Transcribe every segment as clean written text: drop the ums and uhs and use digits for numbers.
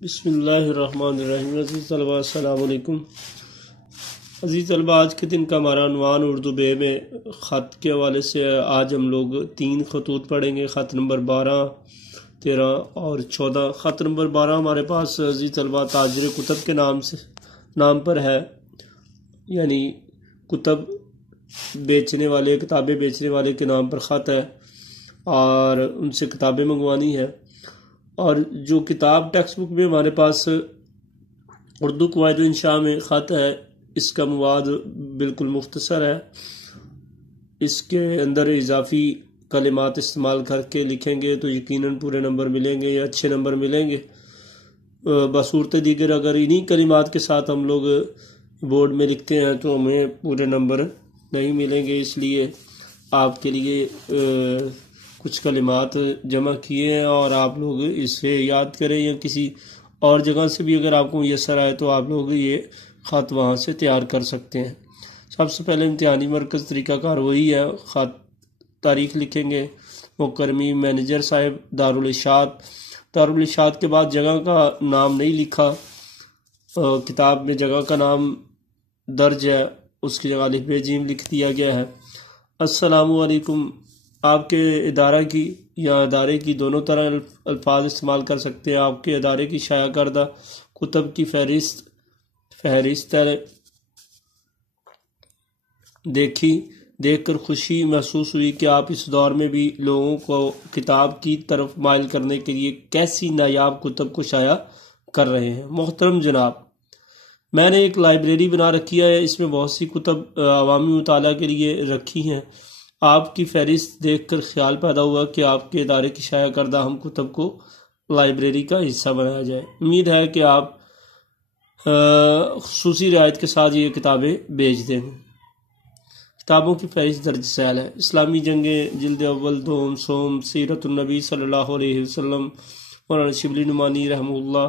بسم اللہ الرحمن الرحیم۔ عزیز طلباء السلام علیکم۔ عزیز طلباء، آج کے دن کا ہمارا عنوان اردو بے میں خط کے حوالے سے آج ہم لوگ 3 خطوط پڑھیں گے، خط نمبر 12، 13 اور 14۔ خط نمبر 12 ہمارے پاس عزیز طلباء تاجر کتب کے نام پر ہے، یعنی کتب بیچنے والے، کتابیں بیچنے والے کے نام پر خط ہے اور ان سے کتابیں منگوانی ہے۔ اور جو کتاب ٹیکسٹ بک میں ہمارے پاس اردو قواعد و انشاء میں خط ہے، اس کا مواد بالکل مختصر ہے۔ اس کے اندر اضافی کلمات استعمال کر کے لکھیں گے تو یقیناً پورے نمبر ملیں گے یا اچھے نمبر ملیں گے۔ بصورت دیگر اگر انہی کلمات کے ساتھ ہم لوگ بورڈ میں لکھتے ہیں تو ہمیں پورے نمبر نہیں ملیں گے، اس لیے آپ کے لیے کچھ کلمات جمع کیے ہیں اور آپ لوگ اسے یاد کریں، یا کسی اور جگہ سے بھی اگر آپ کو میسر آئے تو آپ لوگ یہ خط وہاں سے تیار کر سکتے ہیں۔ سب سے پہلے امتحانی مرکز طریقہ کار وہی ہے، خط تاریخ لکھیں گے، مکرمی مینیجر صاحب دارالارشاد کے بعد جگہ کا نام نہیں لکھا، کتاب میں جگہ کا نام درج ہے، اس کی جگہ الف ب ج لکھ دیا گیا ہے۔ السلام علیکم، آپ کے ادارہ کی یا ادارے کی دونوں طرح الفاظ استعمال کر سکتے ہیں۔ آپ کے ادارے کی شائع کردہ کتب کی فہرست دیکھ کر خوشی محسوس ہوئی کہ آپ اس دور میں بھی لوگوں کو کتاب کی طرف مائل کرنے کے لیے کیسی نایاب کتب کو شائع کر رہے ہیں۔ محترم جناب، میں نے ایک لائبریری بنا رکھی ہے، اس میں بہت سی کتب عوامی مطالعہ کے لیے رکھی ہیں۔ آپ کی فہرست دیکھ کر خیال پیدا ہوا کہ آپ کے ادارے کی شائع کردہ اہم کتب کو لائبریری کا حصہ بنایا جائے۔ امید ہے کہ آپ خصوصی رعایت کے ساتھ یہ کتابیں بھیج دیں گے۔ کتابوں کی فہرست درج ذیل ہے: اسلامی جنگیں جلد اول، دوم، سوم، سیرت النبی صلی اللہ علیہ وسلم، مولانا شبلی نعمانی رحمہ اللہ،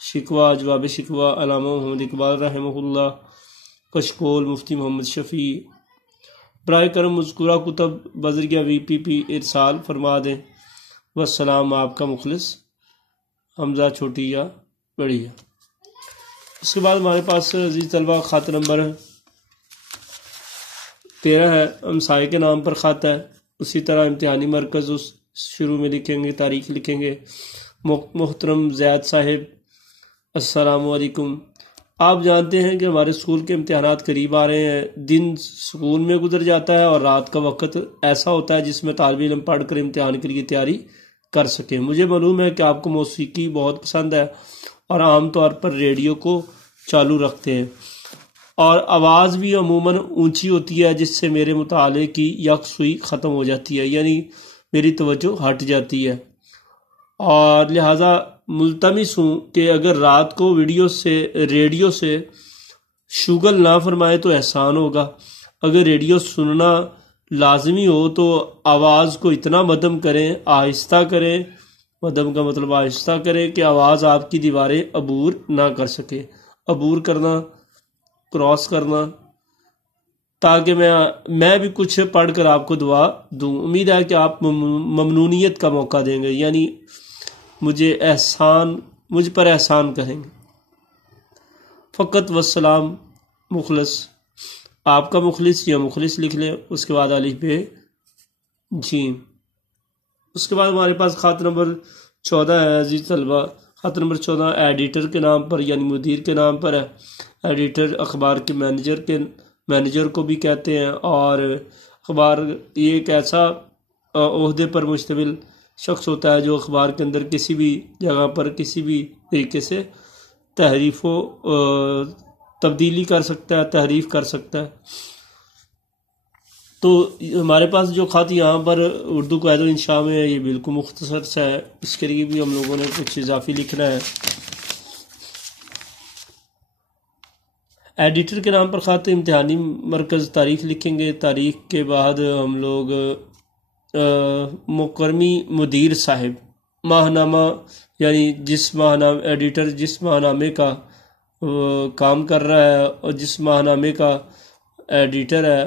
شکوہ جواب شکوہ علامہ محمد اقبال رحمہ اللہ، کشکول مفتی محمد شفیع۔ براہ کرم مذکورہ کتب بذریعہ VPP ارسال فرما دیں۔ والسلام، آپ کا مخلص حمزہ چھوٹی یا بڑی ہے۔ اس کے بعد ہمارے پاس عزیز طلبہ خط نمبر 13 ہے، ہمسائے کے نام پر خط ہے۔ اسی طرح امتحانی مرکز شروع میں لکھیں گے، تاریخ لکھیں گے: محترم زید صاحب، السلام علیکم، آپ جانتے ہیں کہ ہمارے اسکول کے امتحانات قریب آ رہے ہیں۔ دن اسکول میں گزر جاتا ہے اور رات کا وقت ایسا ہوتا ہے جس میں طالب علم پڑھ کر امتحان کے لیے تیاری کر سکیں۔ مجھے معلوم ہے کہ آپ کو موسیقی بہت پسند ہے اور عام طور پر ریڈیو کو چالو رکھتے ہیں، اور آواز بھی عموماً اونچی ہوتی ہے جس سے میرے مطالعے کی یکسوئی ختم ہو جاتی ہے، یعنی میری توجہ ہٹ جاتی ہے، اور لہٰذا ملتمس ہوں کہ اگر رات کو ریڈیو سے شغل نہ فرمائے تو احسان ہوگا۔ اگر ریڈیو سننا لازمی ہو تو آواز کو اتنا مدھم کریں، آہستہ کریں، مدھم کا مطلب آہستہ کریں کہ آواز آپ کی دیواریں عبور نہ کر سکے، عبور کرنا، کراس کرنا، تاکہ میں بھی کچھ پڑھ کر آپ کو دعا دوں۔ امید ہے کہ آپ ممنونیت کا موقع دیں گے، یعنی مجھ پر احسان کریں گے۔ فقط والسلام، مخلص، آپ کا مخلص یا مخلص لکھ لیں، اس کے بعد الف ب ج۔ اس کے بعد ہمارے پاس خط نمبر 14 ہے عزیز طلبہ۔ خط نمبر 14 ایڈیٹر کے نام پر یعنی مدیر کے نام پر ہے۔ ایڈیٹر اخبار کے مینیجر کو بھی کہتے ہیں، اور اخبار یہ ایک ایسا عہدے پر مشتمل شخص ہوتا ہے جو اخبار کے اندر کسی بھی جگہ پر کسی بھی طریقے سے تحریف و تبدیلی کر سکتا ہے، تحریف کر سکتا ہے۔ تو ہمارے پاس جو خط یہاں پر اردو قواعد و انشاء میں ہے یہ بالکل مختصر سا ہے، اس کے لیے بھی ہم لوگوں نے کچھ اضافی لکھنا ہے۔ ایڈیٹر کے نام پر خط، امتحانی مرکز تاریخ لکھیں گے، تاریخ کے بعد ہم لوگ مکرمی مدیر صاحب، ماہنامہ یعنی ایڈیٹر جس ماہنامے کا کام کر رہا ہے اور جس ماہنامے کا ایڈیٹر ہے،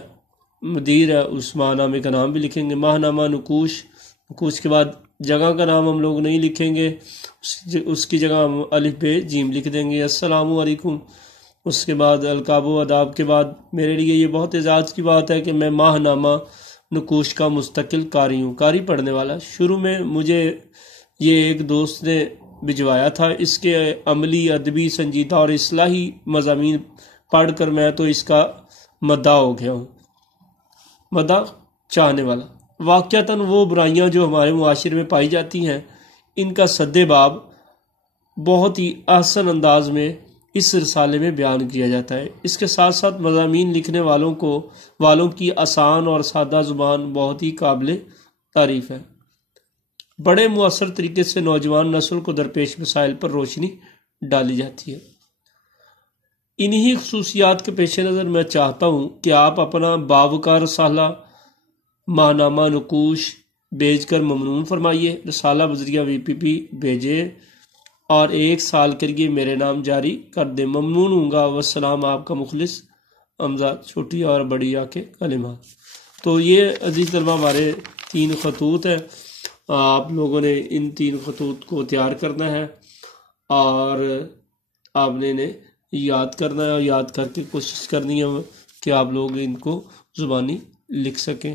مدیر ہے، اس ماہنامے کا نام بھی لکھیں گے۔ ماہنامہ نقوش کے بعد جگہ کا نام ہم لوگ نہیں لکھیں گے، اس کی جگہ ہم الف بے جیم لکھ دیں گے۔ السلام علیکم۔ اس کے بعد القاب و آداب کے بعد میرے لیے یہ بہت اعزاز کی بات ہے کہ میں ماہ نامہ نقوش کا مستقل قاری ہوں، قاری پڑھنے والا۔ شروع میں مجھے یہ ایک دوست نے بھجوایا تھا، اس کے عملی، ادبی، سنجیدہ اور اصلاحی مضامین پڑھ کر میں تو اس کا مداح ہو گیا ہوں، مداح چاہنے والا۔ واقعتاً وہ برائیاں جو ہمارے معاشرے میں پائی جاتی ہیں، ان کا سد باب بہت ہی احسن انداز میں اس رسالے میں بیان کیا جاتا ہے۔ اس کے ساتھ ساتھ مضامین لکھنے والوں کی آسان اور سادہ زبان بہت ہی قابل تعریف ہے۔ بڑے مؤثر طریقے سے نوجوان نسل کو درپیش مسائل پر روشنی ڈالی جاتی ہے۔ انہی خصوصیات کے پیش نظر میں چاہتا ہوں کہ آپ اپنا باوقار رسالہ ماہنامہ نقوش بھیج کر ممنون فرمائیے۔ رسالہ بذریعہ VPP بھیجے اور 1 سال کے لیے میرے نام جاری کر دیں، ممنون ہوں گا۔ والسلام، آپ کا مخلص امزاد، چھوٹی اور بڑی آ کے کلمات۔ تو یہ عزیز طلبہ ہمارے 3 خطوط ہیں، آپ لوگوں نے ان 3 خطوط کو تیار کرنا ہے اور آپ نے انہیں یاد کرنا ہے، اور یاد کر کے کوشش کرنی ہے کہ آپ لوگ ان کو زبانی لکھ سکیں۔